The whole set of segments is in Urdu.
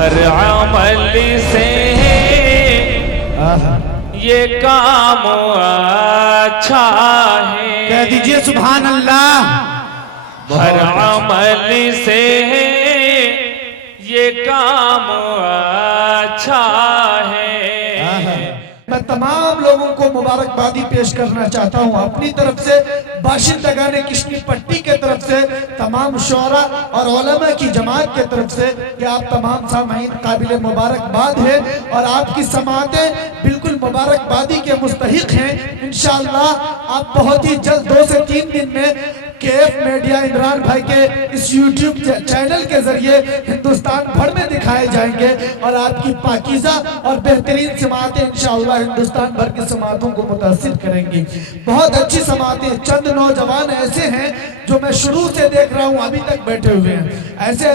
ہر عمل سے یہ کام اچھا ہے. کہہ دیجئے سبحان اللہ. ہر عمل سے یہ کام اچھا ہے. میں تمام لوگوں کو مبارکبادی پیش کرنا چاہتا ہوں اپنی طرف سے، باشندگان کشتی پٹی کے طرف سے، تمام شعراء اور علماء کی جماعت کے طرف سے کہ آپ تمام سامعین قابل مبارکباد ہیں اور آپ کی سماعتیں بالکل مبارکبادی کے مستحق ہیں. انشاءاللہ آپ بہت ہی جلد 2 سے 3 دن میں KF میڈیا عمران بھائی کے اس یوٹیوب چینل کے ذریعے ہندوستان بھر میں دکھائے جائیں گے اور آپ کی پاکیزہ اور بہترین سماعتیں انشاءاللہ ہندوستان بھر کی سماعتوں کو متاثر کریں گی. بہت اچھی سماعتیں. چند نوجوان ایسے ہیں جو میں شروع سے دیکھ رہا ہوں ابھی تک بیٹھے ہوئے ہیں. ایسے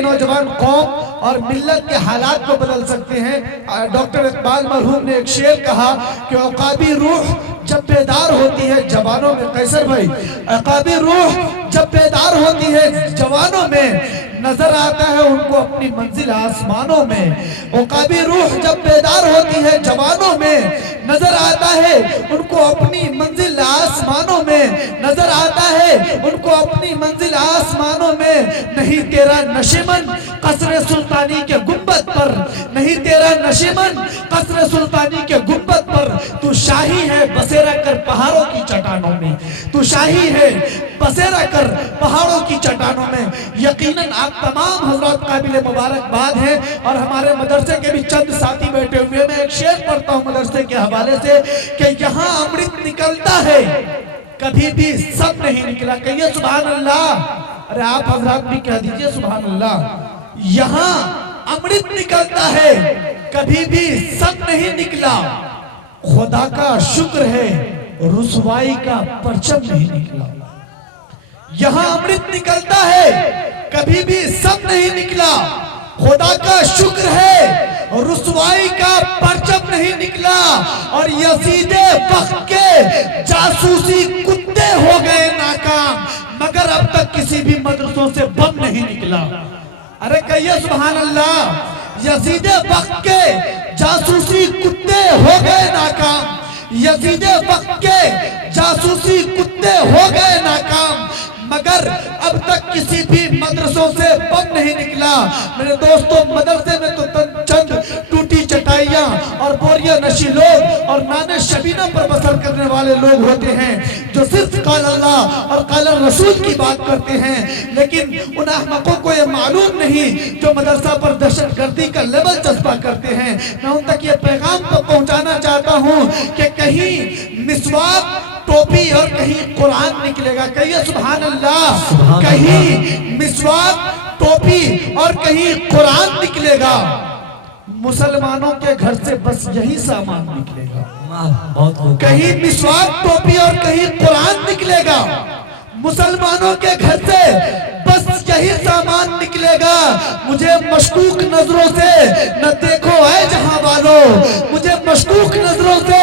نوجوان قوم اور ملت کے حالات کو بدل سکتے ہیں. ڈاکٹر اقبال مرحوم نے ایک شعر کہا کہ عقابی روح جب بیدار ہوتی ہے جوانوں میں، قیصر بھائی، عقابی روح جب بیدار ہوتی ہے جوانوں میں، نظر آتا ہے ان کو اپنی منزل آسمانوں میں. عقابی روح جب بیدار ہوتی ہے جوانوں میں، نظر آتا ہے ان کو اپنی منزل آسمانوں میں. نظر آتا ہے ان کو اپنی منزل آسمانوں میں. نہیں تیرا نشیمن قصر سلطانی کے گنبد پر، نہیں تیرا نشیمن قصر سلطانی کے گنبد پر. تو شاہی ہے بسیرا کر پہاڑوں کی چٹانوں میں. تو شاہی ہے بسیرا کر پہاڑوں کی چٹانوں میں. یقیناً آپ تمام حضرات قابل مبارکباد ہیں اور ہمارے مدرسے کے بھی چند ساتھی بیٹھے ہوئے. میں ایک شعر پڑھتا ہوں مدرسے کے حوالے سے کہ یہاں امرت نکلتا ہے کبھی بھی سب نہیں نکلا. کہیے سبحان اللہ. ارے آپ حضرات بھی کہہ دیجئے سبحان اللہ. یہاں امرت نکلتا ہے کبھی بھی سب نہیں نکلا. خدا کا شکر ہے رسوائی کا پرچم نہیں نکلا. یہاں امرت نکلتا ہے کبھی بھی سب نہیں نکلا. خدا کا شکر ہے رسوائی کا پرچم نہیں نکلا. اور یزید وقت کے جاسوسی کتے ہو گئے ناکام، مگر اب تک کسی بھی مدرسوں سے بم نہیں نکلا. ارے کہیے سبحان اللہ. یزید وقت کے جاسوسی کتے ہو گئے ناکام. یزید وقت کے جاسوسی کتے ہو گئے ناکام، مگر اب تک کسی بھی مدرسوں سے بم نہیں نکلا. میرے دوستوں مدرسے میں تو چند ٹوٹی چٹائیاں اور بوریاں نشی لوگ اور نان شبینہ پر بسر کرنے والے لوگ ہوتے ہیں جو صرف قال اللہ اور قال الرسول کی بات کرتے ہیں. لیکن ان احمقوں کو یہ معلوم نہیں جو مدرسہ پر دہشت گردی کا لیبل چسپا کرتے ہیں. میں ان تک یہ پیغام پہنچانا چاہتا ہوں کہ کہیں مسواک ٹوپی اور کہیں قرآن نکلے گا. کہیے سبحان اللہ. کہیں مسواک ٹوپی اور کہیں قرآن نکلے گا. مسلمانوں کے گھر سے بس یہی سامان نکلے گا. کہیں مسواک ٹوپی اور کہیں قرآن نکلے گا. مسلمانوں کے گھر سے بس یہی سامان نکلے گا. مجھے مشکوک نظروں سے نہ دیکھو اے جہاں والو. مجھے مشکوک نظروں سے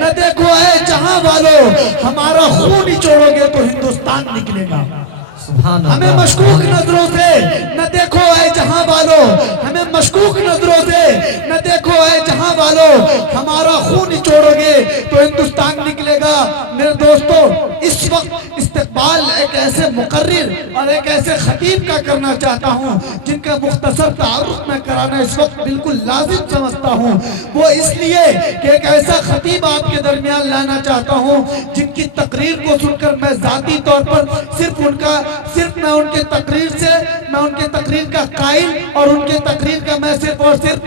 نہ دیکھو اے جہاں والو. ہمارا خون نچوڑو گے تو ہندوستان نکلے گا. ہمیں مشکوک نظروں سے نہ دیکھو اے جہاں والو. ہمیں مشکوک نظروں سے نہ دیکھو اے جہاں والو. ہمارا خون نچوڑو گے تو ہندوستان نکلے گا. میرے دوستو اس وقت استقبال ایک ایسے مقرر اور ایک ایسے خطیب کا کرنا چاہتا ہوں جن کا مختصر تعارف میں کرانا اس وقت بالکل لازم سمجھتا ہوں. وہ اس لیے کہ ایک ایسا خطیب آپ کے درمیان لانا چاہتا ہوں جن کی تقریر کو سن کر میں ذاتی طور پر صرف میں ان کے تقریر سے میں ان کے تقریر کا قائل اور ان کے تقریر کا میں صرف اور صرف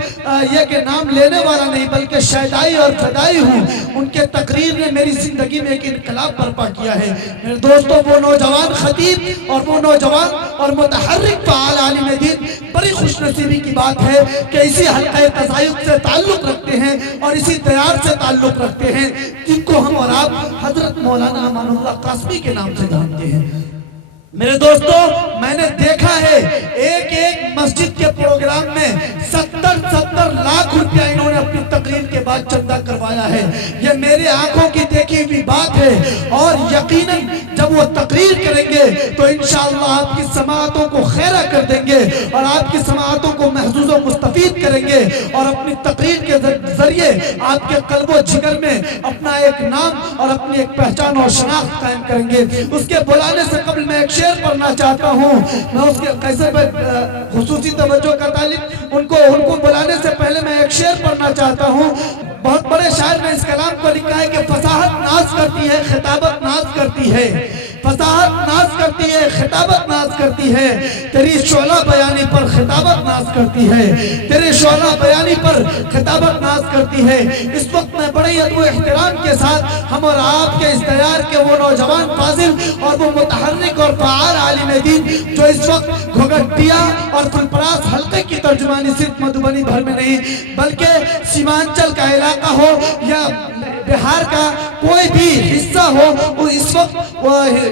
یہ کہ نام لینے والا نہیں بلکہ شیدائی اور فدائی ہوں. ان کے تقریر نے میری زندگی میں ایک انقلاب برپا کیا ہے. میرے دوستوں وہ نوجوان خطیب اور وہ نوجوان اور متحرک فعال عالم دین بڑی خوش نصیبی کی بات ہے کہ اسی حلقہ تزایق سے تعلق رکھتے ہیں اور اسی دیار سے تعلق رکھتے ہیں جن کو ہم اور آپ حضرت مولانا امان اللہ قاسمی کے نام سے جانتے ہیں. میرے دوستو میں نے دیکھا ہے ایک مسجد کے پروگرام میں 70 لاکھ روپیہ انہوں نے اپنی تقریر کے بعد چندہ کروایا ہے. یہ میرے آنکھوں کی دیکھی ہوئی بات ہے اور یقیناً جب وہ تقریر کریں گے تو انشاءاللہ آپ کی سماعتوں کو خیرہ کر دیں گے اور آپ کی سماعتوں کو محظوظ و مستفید کریں گے اور اپنی تقریر کے ذریعے آپ کے قلب و جگر میں اپنا ایک نام اور اپنی ایک پہچان اور شناخت قائم کریں گے. اس کے بلانے سے قبل میں ایک شعر پڑھنا چاہتا ہوں. میں اس کے قیصر پر خصوصی توجہ کا طالب ان کو بلانے سے پہلے میں ایک شعر پڑھنا چاہتا ہوں. بہت بڑے شاعر نے اس کلام کو لکھا ہے کہ فصاحت ناز کرتی ہے، خطابت ناز کرتی ہے. فصاحت ناز کرتی ہے، خطابت ناز کرتی ہے. تیری شعلہ بیانی پر خطابت ناز کرتی ہے. تیرے شعلہ بیانی پر خطابت ناز کرتی ہے. اس وقت میں بڑے ادب و احترام کے ساتھ ہم اور آپ کے اس دیار کے وہ نوجوان فاضل اور وہ متحرک اور فعال عالم دین جو اس وقت گھگٹیا اور فلپراس حلقے کی ترجمانی صرف مدھوبنی بھر میں نہیں بلکہ سیمانچل کا علاقہ ہو یا بہار کا کوئی بھی حصہ ہو، وہ اس وقت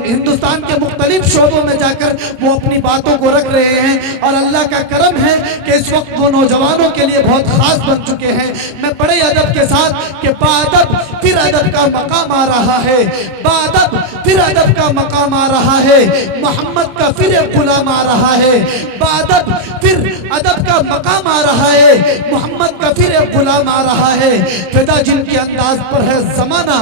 ہندوستان کے مختلف شعبوں میں جا کر وہ اپنی باتوں کو رکھ رہے ہیں اور اللہ کا کرم ہے کہ اس وقت وہ نوجوانوں کے لیے بہت خاص بن چکے ہیں. میں بڑے ادب کے ساتھ کہ بادب پھر ادب کا مقام آ رہا ہے، بادب پھر ادب کا مقام آ رہا ہے، محمد کا پھر غلام آ رہا ہے. بادب پھر ادب کا مقام آ رہا ہے، محمد کا پھر غلام آ رہا ہے. فدا جن کے انداز پر ہے زمانہ،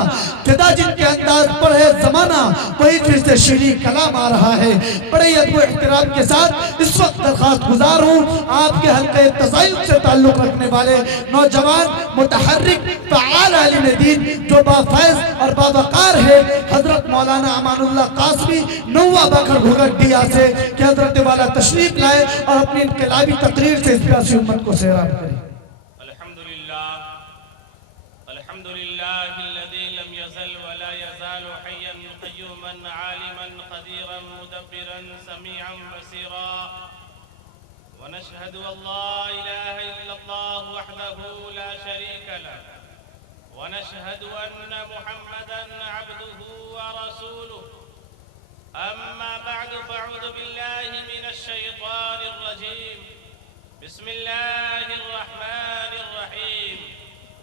فدا جن کے انداز پر ہے زمانہ، وہی پھر سے شیریں کلام آ رہا ہے. بڑے ادب و احترام کے ساتھ اس وقت درخواست گزار ہوں آپ کے حلقہ تزائف سے تعلق رکھنے والے نوجوان متحرک فعال عالم دین جو بافیض اور باوقار ہے حضرت مولانا امان اللہ قاسمی نوا بکر گھگٹیا سے کہ حضرت والا تشریف لائے اور اپنی انقلابی تقریر سے اس پیاسی امت کو سیراب کرے. الحمد لله الذي لم يزل ولا يزال حيا قيوما عالما قديرا مدبرا سميعا بصيرا ونشهد ان لا اله الا الله وحده لا شريك له ونشهد ان محمدا عبده ورسوله اما بعد فاعوذ بالله من الشيطان الرجيم بسم الله الرحمن الرحيم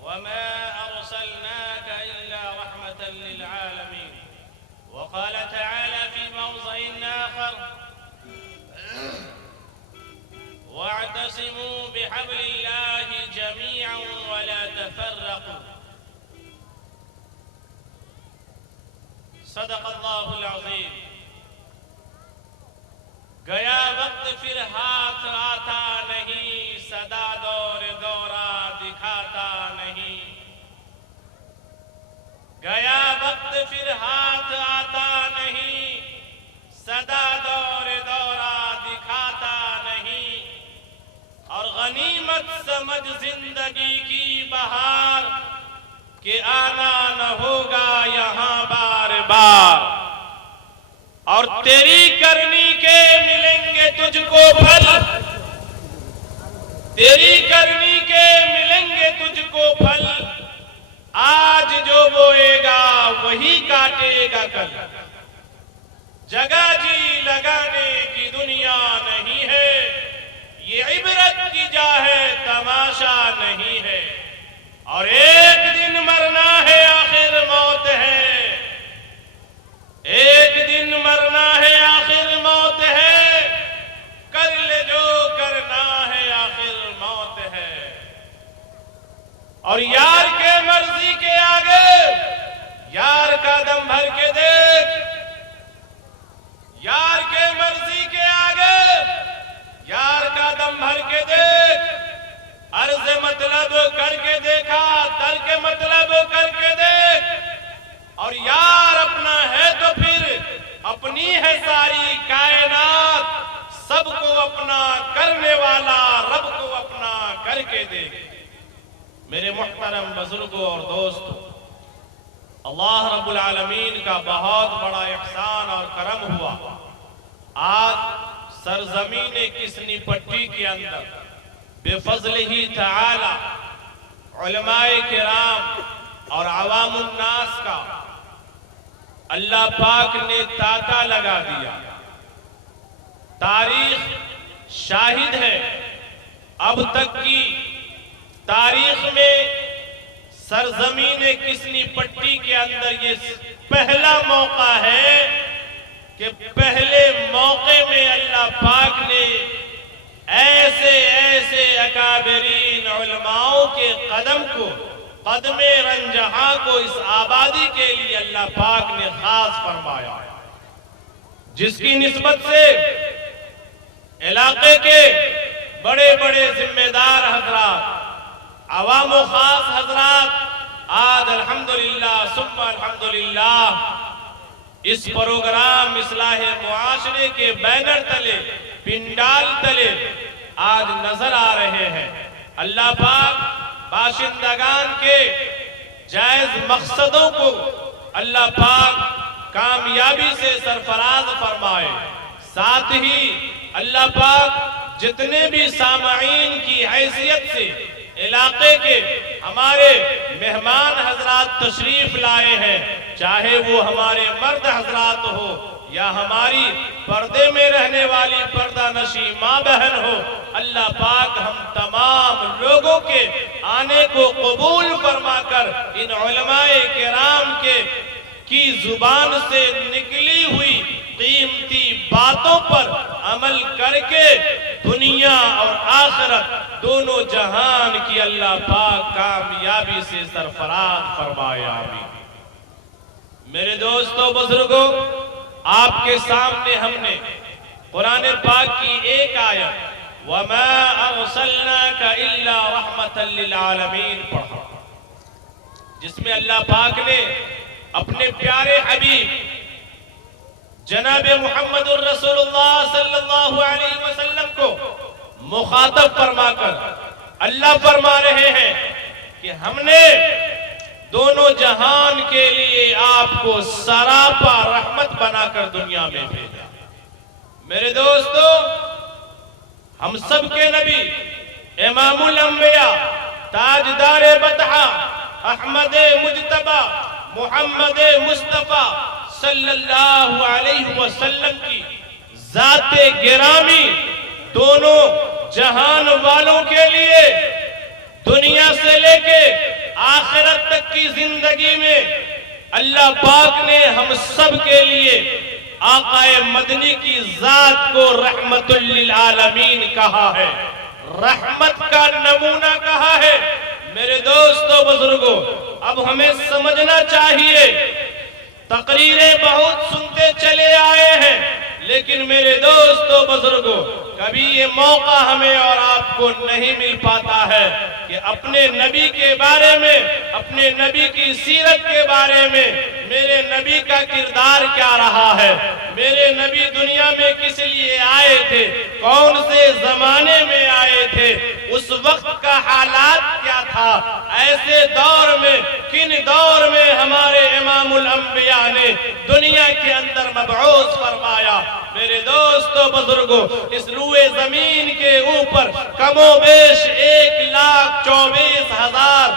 وما أرسلناك إلا رحمة للعالمين. وقال تعالى في موضع آخر واعتصموا بحبل الله جميعا ولا تفرقوا. صدق الله العظيم. گیا وقت پھر ہاتھ آتا نہیں، صدا دور دورہ دکھاتا نہیں. گیا وقت پھر ہاتھ آتا نہیں، صدا دور دورہ دکھاتا نہیں. اور غنیمت سمجھ زندگی کی بہار کہ آنا نہ ہوگا یہاں بار بار. اور تیری کرنی کے ملیں گے تجھ کو پھل، تیری کرنی کے ملیں گے تجھ کو پھل. آج جو بوئے گا وہی کاٹے گا کل. جگہ جی لگانے کی دنیا نہیں ہے، یہ عبرت کی جا ہے تماشا نہیں ہے. اور ایک دن مرنا ہے آخر موت ہے، ایک دن مرنا ہے آخر موت ہے. کر لے جو کرنا ہے آخر موت ہے. اور یار کے مرضی کے آگے یار کا دم بھر کے دیکھ، یار کے مرضی کے آگے یار کا دم بھر کے دیکھ. عرض مطلب کر کے دیکھا، ترک مطلب کر کے دیکھ. اور یار اپنا ہے تو پھر اپنی ہے ساری کائنات. سب کو اپنا کرنے والا رب کو اپنا کر کے دیکھ. میرے محترم بزرگوں اور دوستوں، اللہ رب العالمین کا بہت بڑا احسان اور کرم ہوا. آج سرزمین کسنی پٹی کے اندر بے فضل ہی تعالی علماء کرام اور عوام الناس کا اللہ پاک نے تاتا لگا دیا. تاریخ شاہد ہے اب تک کی تاریخ میں سرزمین کسنی پٹی کے اندر یہ پہلا موقع ہے کہ پہلے موقع میں اللہ پاک نے ایسے ایسے اکابرین علماءوں کے قدم رنجہاں کو اس آبادی کے لیے اللہ پاک نے خاص فرمایا، جس کی نسبت سے علاقے کے بڑے بڑے ذمہ دار حضرات، عوام و خاص حضرات آج الحمدللہ ثم الحمدللہ اس پروگرام اصلاح معاشرے کے بینر تلے، پنڈال تلے آج نظر آ رہے ہیں۔ اللہ پاک باشندگان کے جائز مقصدوں کو اللہ پاک کامیابی سے سرفراز فرمائے، ساتھ ہی اللہ پاک جتنے بھی سامعین کی حیثیت سے علاقے کے ہمارے مہمان حضرات تشریف لائے ہیں، چاہے وہ ہمارے مرد حضرات ہو یا ہماری پردے میں رہنے والی پردہ نشی ماں بہن ہو، اللہ پاک ہم تمام لوگوں کے آنے کو قبول فرما کر ان علماء کرام کی زبان سے نکلی ہوئی قیمتی باتوں پر عمل کر کے دنیا اور آخرت دونوں جہان کی اللہ پاک کامیابی سے سرفراز فرمائے، آمین۔ میرے دوستو بزرگوں، آپ کے سامنے ہم نے قرآن پاک کی ایک آیت وَمَا أَرْسَلْنَاكَ إِلَّا رَحْمَةً لِلْعَالَمِينَ پڑھا، جس میں اللہ پاک نے اپنے پیارے حبیب جناب محمد الرسول اللہ صلی اللہ علیہ وسلم کو مخاطب فرما کر اللہ فرما رہے ہیں کہ ہم نے دونوں جہان کے لیے آپ کو سراپا رحمت بنا کر دنیا میں بھیجا۔ میرے دوستو، ہم سب کے نبی امام الانبیاء تاجدار بطحہ احمد مجتبی محمد مصطفیٰ صلی اللہ علیہ وسلم کی ذات گرامی دونوں جہان والوں کے لیے دنیا سے لے کے آخرت تک کی زندگی میں اللہ پاک نے ہم سب کے لیے آقا مدنی کی ذات کو رحمت للعالمین کہا ہے، رحمت کا نمونہ کہا ہے۔ میرے دوستو بزرگوں، اب ہمیں سمجھنا چاہیے، تقریریں بہت سنتے چلے آئے ہیں، لیکن میرے دوستو بزرگوں، کبھی یہ موقع ہمیں اور آپ کو نہیں مل پاتا ہے کہ اپنے نبی کے بارے میں، اپنے نبی کی سیرت کے بارے میں میرے نبی کا کردار کیا رہا ہے، میرے نبی دنیا میں کس لیے آئے تھے، کون سے زمانے میں آئے تھے، اس وقت کا حالات کیا تھا، ایسے دور میں کن دور میں ہمارے امام الانبیاء نے دنیا کے اندر مبعوث فرمایا۔ میرے دوستو بزرگوں، اس روئے زمین کے اوپر کم و بیش 1,24,000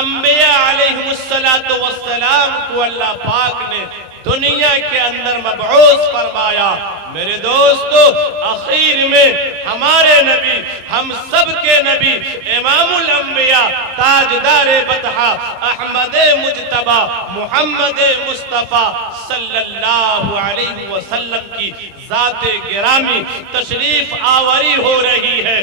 انبیاء علیہ السلام کو اللہ پاک نے دنیا کے اندر مبعوث فرمایا۔ میرے دوستو، اخیر میں ہمارے نبی، ہم سب کے نبی امام الانبیاء تاجدار بطحہ احمد مجتبی محمد مصطفیٰ صلی اللہ علیہ وسلم کی ذات گرامی تشریف آوری ہو رہی ہے،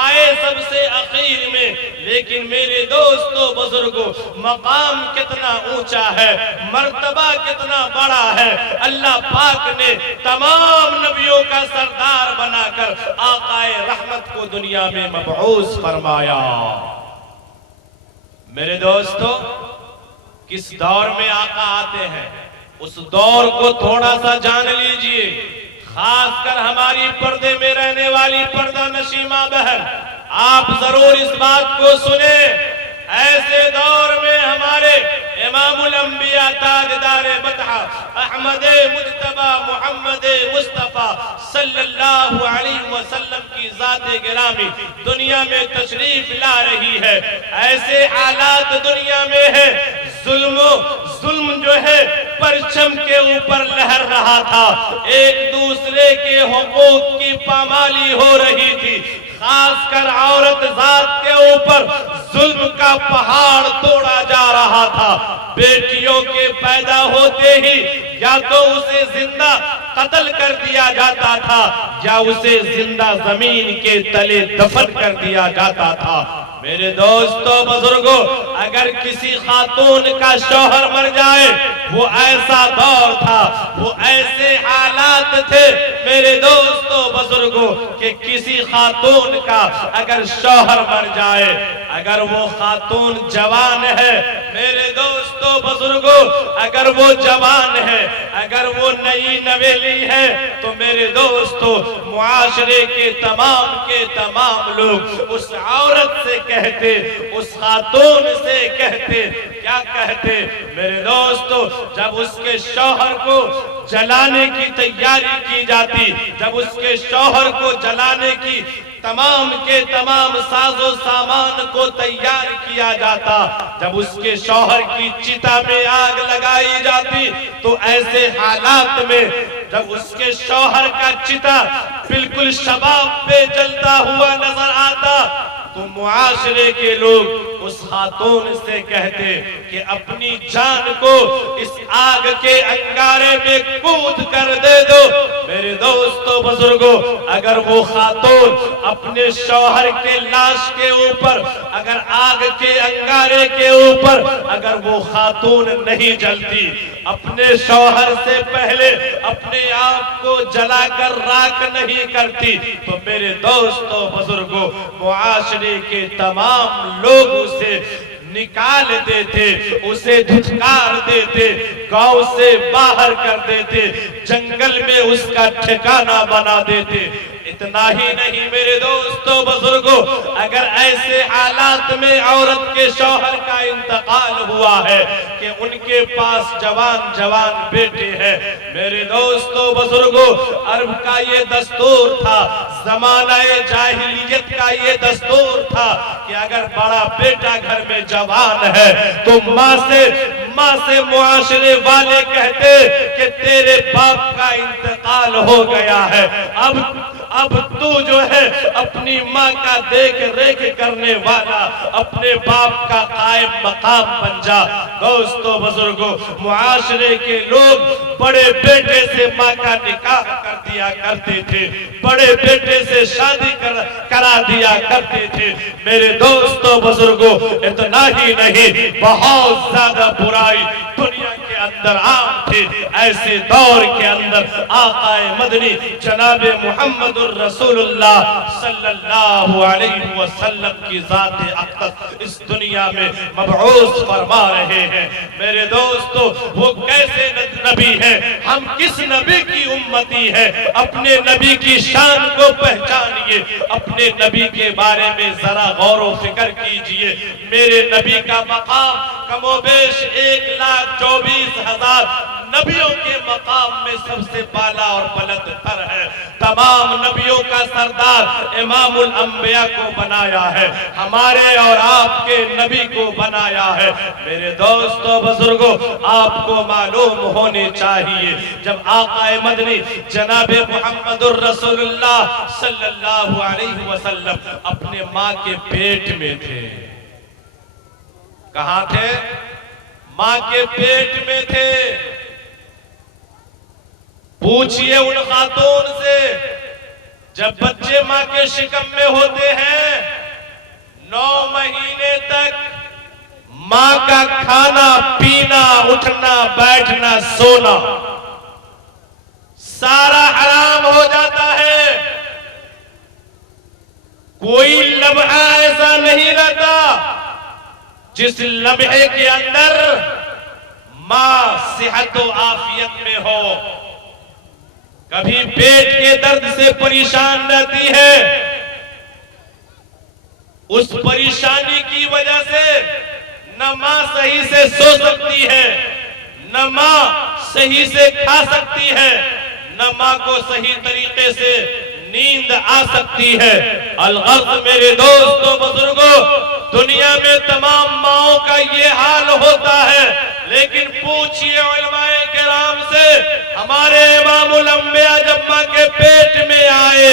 آئے سب سے اخیر میں، لیکن میرے دوستو بزرگوں، مقام کتنا اونچا ہے، مرتبہ کتنا بڑا ہے۔ اللہ پاک نے تمام نبیوں کا سردار بنا کر آقا رحمت کو دنیا میں مبعوث فرمایا۔ میرے دوستو، کس دور میں آقا آتے ہیں، اس دور کو تھوڑا سا جان لیجئے، خاص کر ہماری پردے میں رہنے والی پردہ نشی ماں بہن، آپ ضرور اس بات کو سنیں۔ ایسے دور میں ہمارے امام الانبیاء تاجدار بطحہ احمد مجتبی محمد مصطفیٰ صلی اللہ علیہ وسلم کی ذات گرامی دنیا میں تشریف لا رہی ہے۔ ایسے حالات دنیا میں ہے، ظلم جو ہے پرچم کے اوپر لہر رہا تھا، ایک دوسرے کے حقوق کی پامالی ہو رہی تھی، خاص کر عورت ذات کے اوپر ظلم کا پہاڑ توڑا جا رہا تھا. بیٹیوں کے پیدا ہوتے ہی یا تو اسے زندہ قتل کر دیا جاتا تھا یا اسے زندہ زمین کے تلے دفن کر دیا جاتا تھا. میرے دوستو بزرگوں، اگر کسی خاتون کا شوہر مر جائے، وہ ایسا دور تھا، وہ ایسے حالات تھے میرے دوستو بزرگوں کہ کسی خاتون کا اگر شوہر مر جائے، اگر وہ خاتون جوان ہے میرے دوستو بزرگوں، اگر وہ جوان ہے، اگر وہ نئی نویلی ہے، تو میرے دوستو معاشرے کے تمام لوگ اس عورت سے کہتے، اس خاتون سے کہتے، کیا کہتے میرے دوستو؟ جب اس کے شوہر کو جلانے کی تیاری کی جاتی، جب اس کے شوہر کو جلانے کی تمام کے تمام ساز و سامان کو تیار کیا جاتا، جب اس کے شوہر کی چتا میں آگ لگائی جاتی، تو ایسے حالات میں جب اس کے شوہر کا چتا بالکل شباب پہ جلتا ہوا نظر آتا، تو معاشرے کے لوگ اس خاتون سے کہتے کہ اپنی جان کو اس آگ کے انگارے میں کود کر دے دو. میرے دوستو بزرگوں، اگر وہ خاتون اپنے شوہر کے لاش کے اوپر، اگر آگ کے انگارے کے اوپر اگر وہ خاتون نہیں جلتی، اپنے شوہر سے پہلے اپنے آپ کو جلا کر راکھ نہیں کرتی، تو میرے دوستو بزرگوں معاشرے کے تمام لوگ اسے نکال دیتے، اسے دھتکار دیتے، گاؤں سے باہر کر دیتے، جنگل میں اس کا ٹھکانہ بنا دیتے. اتنا ہی نہیں میرے دوستو بزرگوں، اگر ایسے حالات میں عورت کے شوہر کا انتقال ہوا ہے کہ ان کے پاس جوان بیٹے ہیں، میرے دوستو بزرگوں، عرب کا یہ دستور تھا، زمانہ جاہلیت کا یہ دستور تھا کہ اگر بڑا بیٹا گھر میں جوان ہے تو ماں سے معاشرے والے کہتے کہ تیرے باپ کا انتقال ہو گیا ہے، اب تو جو ہے اپنی ماں کا دیکھ ریکھ کرنے والا، اپنے باپ کا قائم مقام بن جا. دوستو بزرگوں، معاشرے کے لوگ بڑے بیٹے سے ماں کا نکاح کر دیا کرتے تھے، بڑے بیٹے سے شادی کرا دیا کرتے تھے. میرے دوستو بزرگوں، اتنا ہی نہیں، بہت زیادہ برائی دنیا کے اندر عام تھی. ایسے دور کے اندر آقا مدنی جناب محمد الرسول اللہ صلی اللہ علیہ وسلم کی ذات اقدس اس دنیا میں مبعوث فرما رہے ہیں. میرے دوستو، وہ کیسے نبی ہیں؟ ہم کس نبی کی امتی ہیں؟ اپنے نبی کی شان کو پہچانیے، اپنے نبی کے بارے میں ذرا غور و فکر کیجئے. میرے نبی کا مقام کم و بیش 1,24,000 نبیوں کے مقام میں سب سے بالا اور بلند تر ہے. تمام نبیوں کا سردار امام الانبیاء کو بنایا ہے، ہمارے اور آپ کے نبی کو بنایا ہے. میرے دوستو بزرگوں، آپ کو معلوم ہونے چاہیے، جب آقا مدنی جناب محمد الرسول اللہ صلی اللہ علیہ وسلم اپنے ماں کے پیٹ میں تھے. کہاں تھے؟ ماں کے پیٹ میں تھے. پوچھئے ان خاتون سے، جب بچے ماں کے شکم میں ہوتے ہیں 9 مہینے تک ماں کا کھانا پینا اٹھنا بیٹھنا سونا سارا حرام ہو جاتا ہے. کوئی لمحہ ایسا نہیں رہتا جس لمحے کے اندر ماں صحت و عافیت میں ہو. کبھی پیٹ کے درد سے پریشان رہتی ہے، اس پریشانی کی وجہ سے نہ ماں صحیح سے سو سکتی ہے، نہ ماں صحیح سے کھا سکتی ہے، نہ ماں کو صحیح طریقے سے نیند آ سکتی ہے. الغرض میرے دوستو بزرگوں، دنیا میں تمام ماؤں کا یہ حال ہوتا ہے. لیکن پوچھئے علماء کرام سے، ہمارے امام الانبیاء جب ماں کے پیٹ میں آئے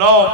9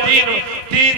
3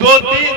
2-3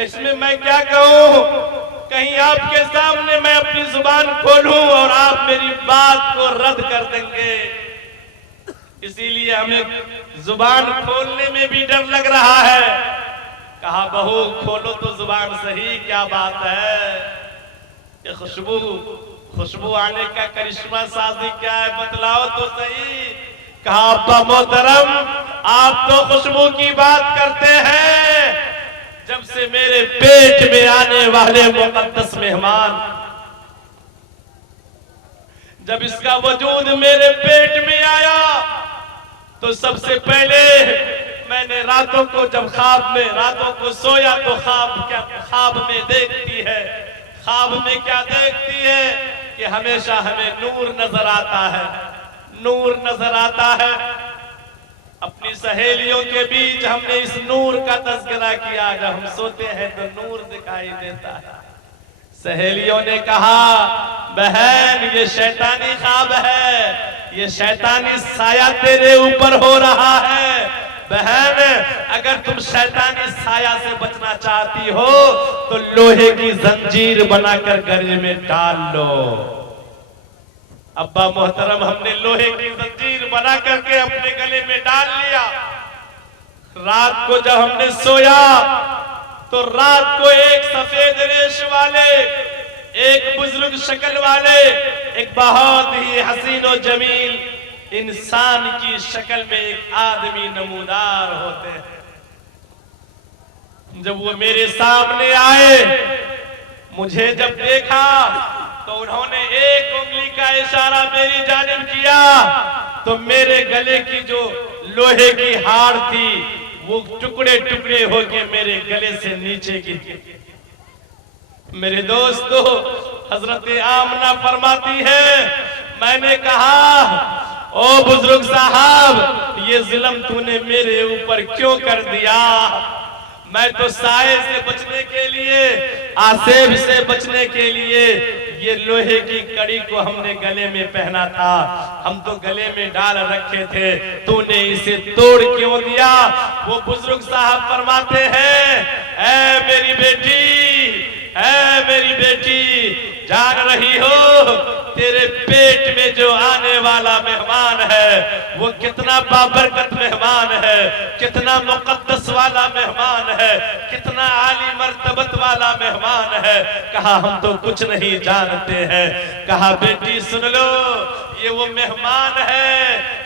اس میں میں کیا کہوں؟ کہیں آپ کے سامنے میں اپنی زبان کھولوں اور آپ میری بات کو رد کر دیں گے، اسی لیے ہمیں زبان کھولنے میں بھی ڈر لگ رہا ہے۔ کہا بہو کھولو تو زبان صحیح، کیا بات ہے؟ یہ خوشبو آنے کا کرشمہ سازی کیا ہے، بتلاؤ تو صحیح۔ کہا ابا محترم آپ تو خوشبو کی بات کرتے ہیں جب سے میرے پیٹ میں آنے والے مقدس مہمان، جب اس کا وجود میرے پیٹ میں آیا تو سب سے پہلے میں نے راتوں کو جب راتوں کو سویا تو خواب میں دیکھتی ہے، خواب میں کیا دیکھتی ہے کہ ہمیشہ ہمیں نور نظر آتا ہے، نور نظر آتا ہے۔ اپنی سہیلیوں کے بیچ ہم نے اس نور کا تذکرہ کیا، جب ہم سوتے ہیں تو نور دکھائی دیتا ہے۔ سہیلیوں نے کہا بہن یہ شیطانی خواب ہے، یہ شیطانی سایہ تیرے اوپر ہو رہا ہے، بہن اگر تم شیطانی سایہ سے بچنا چاہتی ہو تو لوہے کی زنجیر بنا کر گلے میں ڈال لو۔ ابا محترم ہم نے لوہے کی زنجیر بنا کر کے اپنے گلے میں ڈال لیا۔ رات کو جب ہم نے سویا تو رات کو ایک سفید ریش والے، ایک بزرگ شکل والے، ایک بہت ہی حسین و جمیل انسان کی شکل میں ایک آدمی نمودار ہوتے ہیں۔ جب وہ میرے سامنے آئے، مجھے جب دیکھا تو انہوں نے ایک انگلی کا اشارہ میری جانب کیا تو میرے گلے کی جو لوہے کی ہار تھی وہ ٹکڑے ٹکڑے ہو کے میرے گلے سے نیچے گری۔ میرے دوستو حضرت آمنہ فرماتی ہے میں نے کہا او بزرگ صاحب یہ ظلم تو نے میرے اوپر کیوں کر دیا؟ میں تو سائے سے بچنے کے لیے، آسیب سے بچنے کے لیے یہ لوہے کی کڑی کو ہم نے گلے میں پہنا تھا، ہم تو گلے میں ڈال رکھے تھے، تو نے اسے توڑ کیوں دیا؟ وہ بزرگ صاحب فرماتے ہیں اے میری بیٹی جان رہی ہو تیرے پیٹ میں جو آنے والا مہمان ہے وہ کتنا بابرکت مہمان ہے، کتنا مقدس والا مہمان ہے، کتنا عالی مرتبت والا مہمان ہے۔ کہا ہم تو کچھ نہیں جانتے ہیں۔ کہا بیٹی سن لو یہ وہ مہمان ہے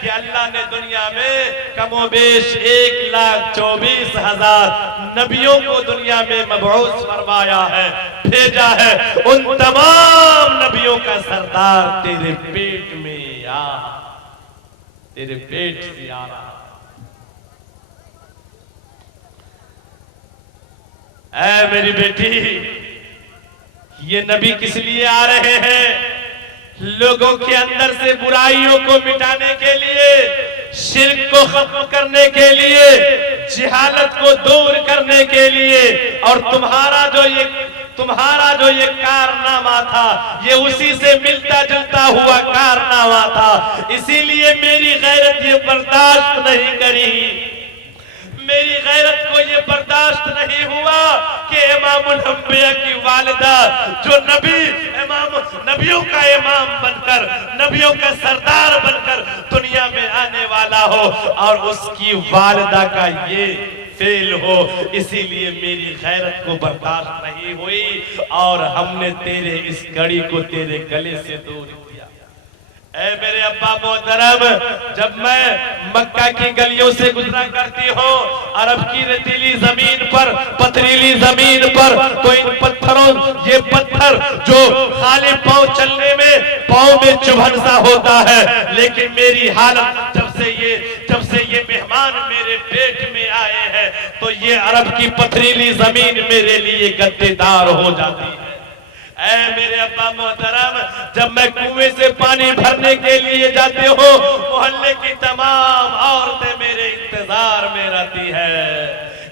کہ اللہ نے دنیا میں کم و بیش 1,24,000 نبیوں کو دنیا میں مبعوث فرمایا ہے، بھیجا ہے، ان تمام نبیوں کا سردار تیرے پیٹ میں تیرے پیٹ سے آ رہا۔ اے میری بیٹی یہ نبی کس لیے آ رہے ہیں؟ لوگوں کے اندر سے برائیوں کو مٹانے کے لیے، شرک کو ختم کرنے کے لیے، جہالت کو دور کرنے کے لیے، اور تمہارا جو یہ کارنامہ تھا یہ اسی سے ملتا جلتا ہوا کارنامہ تھا، اسی لیے میری غیرت یہ برداشت نہیں کری، میری غیرت کو یہ برداشت نہیں ہوا کہ امام الانبیاء کی والدہ جو نبیوں کا امام بن کر، نبیوں کا سردار بن کر دنیا میں آنے والا ہو اور اس کی والدہ کا یہ فعل ہو، اسی لیے میری غیرت کو برداشت نہیں ہوئی اور ہم نے تیرے اس کڑی کو تیرے گلے سے دور کیا۔ اے میرے ابا محترم جب میں مکہ کی گلیوں سے گزرا کرتی ہوں عرب کی ریتیلی زمین پر، پتھریلی زمین پر، تو ان پتھروں یہ پتھر جو خالی پاؤں چلنے میں پاؤں میں چبھن سا ہوتا ہے، لیکن میری حالت جب سے یہ مہمان میرے پیٹ میں آئے ہیں تو یہ عرب کی پتھریلی زمین میرے لیے گدے دار ہو جاتی ہے۔ اے میرے ابا محترم جب میں کنویں سے پانی بھرنے کے لیے جاتے ہو محلے کی تمام عورتیں میرے انتظار میں رہتی ہے،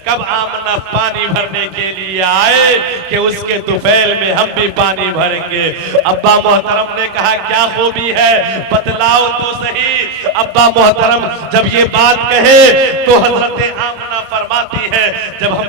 کب آمنہ پانی بھرنے کے لیے آئے کہ اس کے طفیل میں ہم بھی پانی بھریں گے۔ ابا محترم نے کہا کیا خوبی ہے بتلاؤ تو صحیح۔ ابا محترم جب یہ بات کہے تو حضرت آمنہ فرماتی ہے جب ہم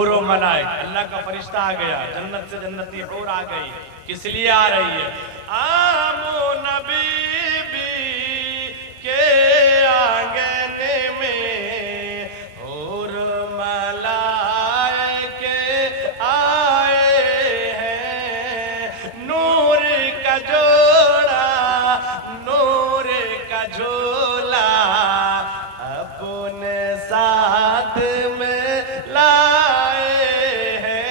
حور و ملائک، اللہ کا فرشتہ آ گیا، جنت سے جنتی حور آ گئی، کس لیے آ رہی ہے؟ آمن بی بی کے آنگن میں حور ملائک آئے ہیں، نور کا جوڑا، نور کا جھولا اپنے ساتھ میں لائے ہیں۔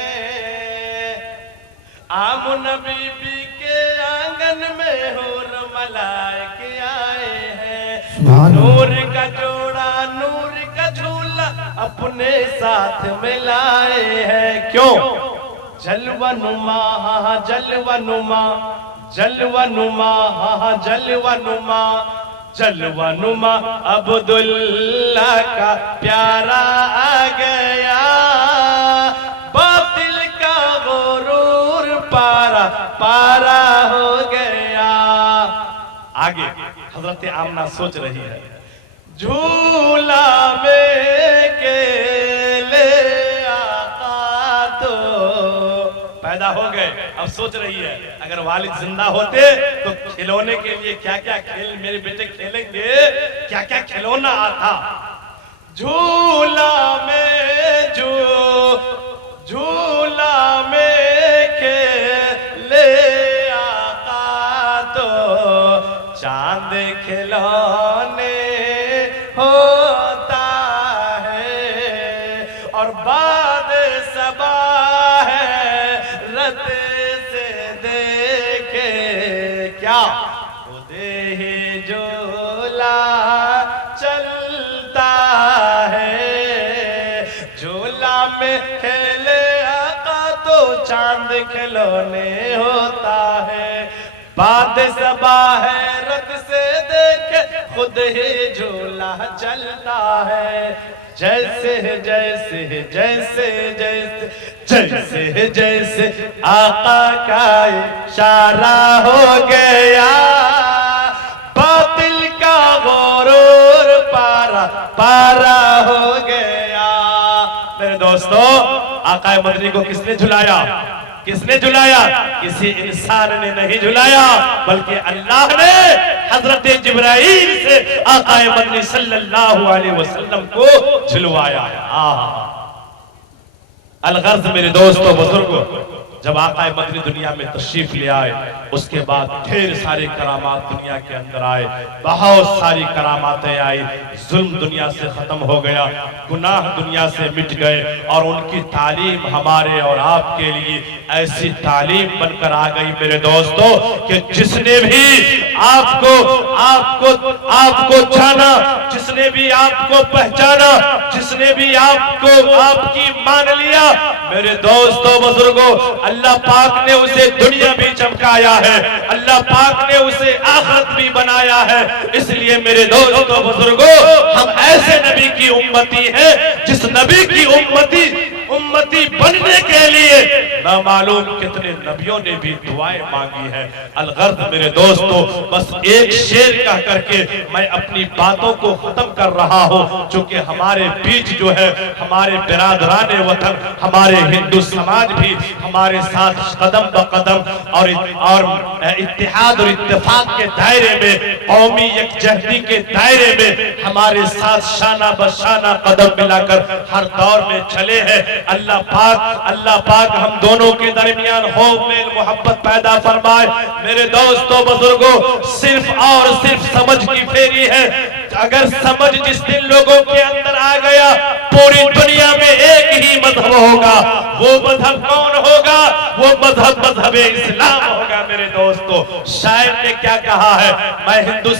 آمن بی بی کے آنگن میں حور ملائک آئے ہیں، نور کا جوڑا، نور کا جھولا اپنے ساتھ میں لائے ہیں۔ کیوں؟ جلوہ نما، جلوہ نما، جلوہ نما، جلوہ نما، جلوہ نما عبداللہ کا پیارا آ گیا، باطل کا غرور پارا پارا ہو گیا۔ آگے حضرت آمنہ سوچ رہی ہے، جھولا میں کے لے آقا تو پیدا ہو گئے۔ اب سوچ رہی ہے اگر والد زندہ ہوتے تو کھلونے کے لیے کیا کیا کھیل میرے بیٹے کھیلیں گے، کیا کیا کھلونا آتا۔ جھولا میں جو جھولا میں کھیلے آقا تو چاند کھلونے ہوتا ہے، اور بعد صبا ہے رت سے دیکھے کیا خود ہی جھولا چلتا ہے۔ جھولا میں کھیلے آقا تو چاند کھلونے ہوتا ہے، بعد صبا ہے رت سے دیکھے خود ہی جھولا چلتا ہے۔ جیسے جیسے جیسے جیسے جیسے جیسے آقا کا اشارہ ہو گیا، باطل کا غرور پارا پارا ہو گیا۔ میرے دوستو، آقا مدنی کو کس نے جھلایا؟ کس نے جھلایا؟ کسی انسان نے نہیں جھلایا، بلکہ اللہ نے حضرت جبرائیل سے آقا مدنی صلی اللہ علیہ وسلم کو جھلوایا ہے۔ الغرض میرے دوستو بزرگوں، جب آقا مدنی دنیا میں تشریف لے آئے، اس کے بعد ڈھیر ساری کرامات دنیا کے اندر آئے، بہت ساری کراماتیں آئی، ظلم دنیا سے ختم ہو گیا، گناہ دنیا سے مٹ گئے، اور ان کی تعلیم ہمارے اور آپ کے لیے ایسی تعلیم بن کر آ گئی میرے دوستو کہ جس نے بھی آپ کو جانا، جس نے بھی آپ کو پہچانا، جس نے بھی آپ کی مان لیا، میرے دوستو بزرگوں، اللہ پاک نے اسے دنیا بھی چمکایا ہے، اللہ پاک نے اسے آخرت بھی بنایا ہے۔ اس لیے میرے دوستو بزرگوں، ہم ایسے نبی کی امتی ہیں جس نبی کی امتی بننے کے لیے نامعلوم کتنے نبیوں نے بھی دعائیں مانگی ہیں۔ الغرض میرے دوستو، بس ایک شعر کہہ کر کے میں اپنی باتوں کو ختم کر رہا ہوں، چونکہ ہمارے بیچ جو ہے ہمارے برادران وطن، ہمارے ہندو سماج بھی ہمارے ساتھ قدم بقدم اور اتحاد اور اتفاق کے دائرے میں، قومی یکجہتی کے دائرے میں ہمارے ساتھ شانہ بشانہ قدم ملا کر ہر دور میں چلے ہیں۔ اللہ پاک ہم دونوں کے درمیان خوب میل محبت پیدا فرمائے۔ میرے دوستو بزرگوں، صرف اور صرف سمجھ کی پھیری ہے۔ اگر سمجھ جس دن لوگوں کے اندر آ گیا، پوری دنیا میں ایک ہی مذہب ہوگا۔ وہ مذہب کون ہوگا؟ وہ مذہب اسلام ہوگا میرے دوستو۔ شاعر نے کیا کہا ہے؟ میں ہندو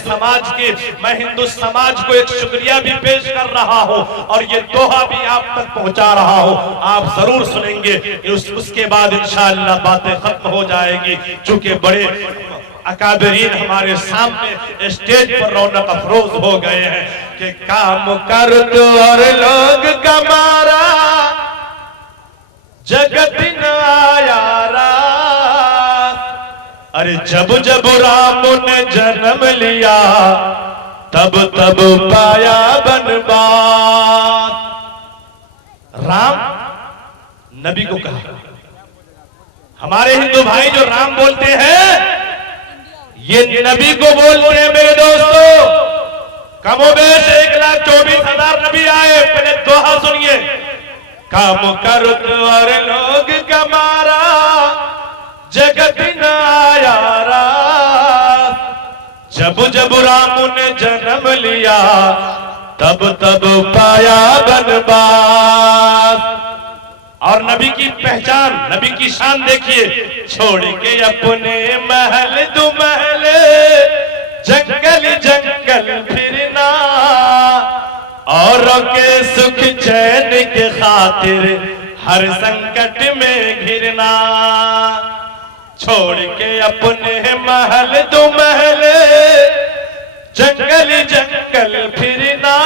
سماج کو ایک شکریہ بھی پیش کر رہا ہوں اور یہ دوہا بھی آپ تک پہنچا رہا ہوں، آپ ضرور سنیں گے۔ اس کے بعد انشاءاللہ باتیں ختم ہو جائے گی، چونکہ بڑے اکابرین ہمارے سامنے اسٹیج پر رونق افروز ہو گئے ہیں کہ کام کر تو اور لوگ کمارا جگت نہ آیا رات۔ ارے جب رام نے جنم لیا تب پایا بنبات۔ رام نبی کو کہا. ہمارے ہندو بھائی جو رام بولتے ہیں یہ نبی کو بولتے ہیں میرے دوستو. کم و بیش 1,24,000 نبی آئے. پہلے دوہا سنیے. کام کرت اور لوگ کمارا جگت نہ آیا راست. جب جب رام نے جنم لیا تب تب پایا بنواس. اور نبی کی پہچان، نبی کی شان دیکھیے. چھوڑ کے اپنے محل دو محل جنگل جنگل پھرنا اوروں کے سکھ چین کے خاطر ہر سنکٹ میں گھرنا. چھوڑ کے اپنے محل دو محل جنگل جنگل پھرنا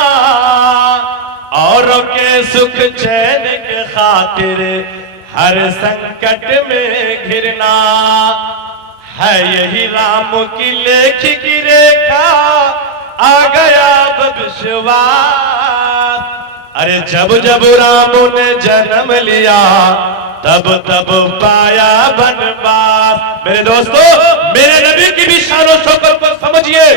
اوروں کے سکھ چین کے خاطر ہر سنکٹ میں گھرنا. ہے یہی رام کی لیکھ کی ریکھا آ گیا ببشواس. ارے جب جب رام نے جنم لیا تب تب پایا بنواس. میرے دوستو میرے نبی کی بھی شان و شوکت کو سمجھیے.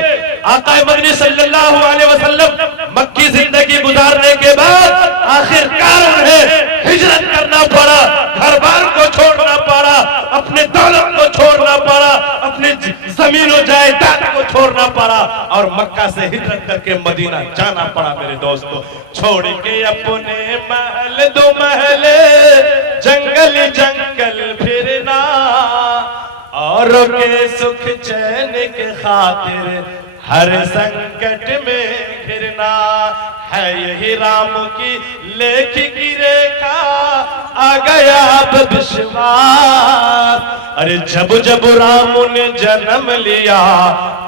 آقا مدنی صلی اللہ علیہ وسلم مکی زندگی گزارنے کے بعد آخرکار انہیں ہجرت کرنا پڑا. گھر بار کو چھوڑنا پڑا، اپنے دولت کو چھوڑنا پڑا، اپنے زمین و جائیداد کو چھوڑنا پڑا اور مکہ سے ہجرت کر کے مدینہ جانا پڑا. میرے دوستو چھوڑ کے اپنے محل دو محل جنگل جنگل پھرنا اوروں کے سکھ چین کے خاطر ہر سنکٹ میں گھرنا. ہے یہی رام کی لیکھ کی ریکھا آ گیا ببشواس. ارے جب جب رام نے جنم لیا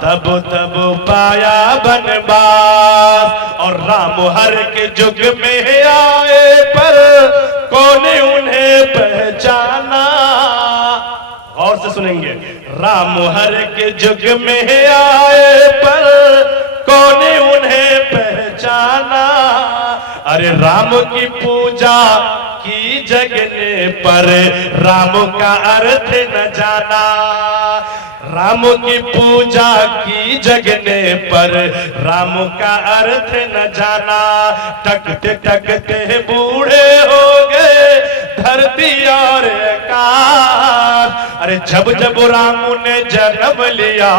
تب تب پایا بنواس. اور رام ہر کے جگ میں آئے پر کون انہیں پہچانا. غور سے سنیں گے. رام ہر کے جگ میں آئے پر کون انہیں پہچانا. ارے رام کی پوجا کی جگنے پر رام کا ارتھ نہ جانا. رام کی پوجا کی جگنے پر رام کا ارتھ نہ جانا. ٹکتے ٹکتے بوڑھے ہو گئے دھرتی اور آکاش. ارے جب جب رام نے جنم لیا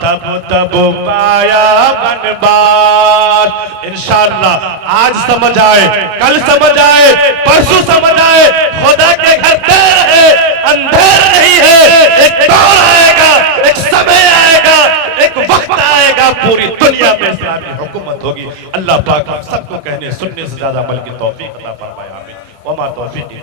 تب تب پایا بنواس. انشاءاللہ آج سمجھ آئے، کل سمجھ آئے، پرسوں سمجھ آئے. خدا کے گھر دیر ہے، اندھیر نہیں ہے. ایک دور آئے گا، ایک سمے آئے گا، ایک وقت آئے گا پوری دنیا میں اسلامی حکومت ہوگی. اللہ پاک ہم سب کو کہنے سننے سے زیادہ عمل کی توفیق عطا فرمائے. آمین. وما توفیقی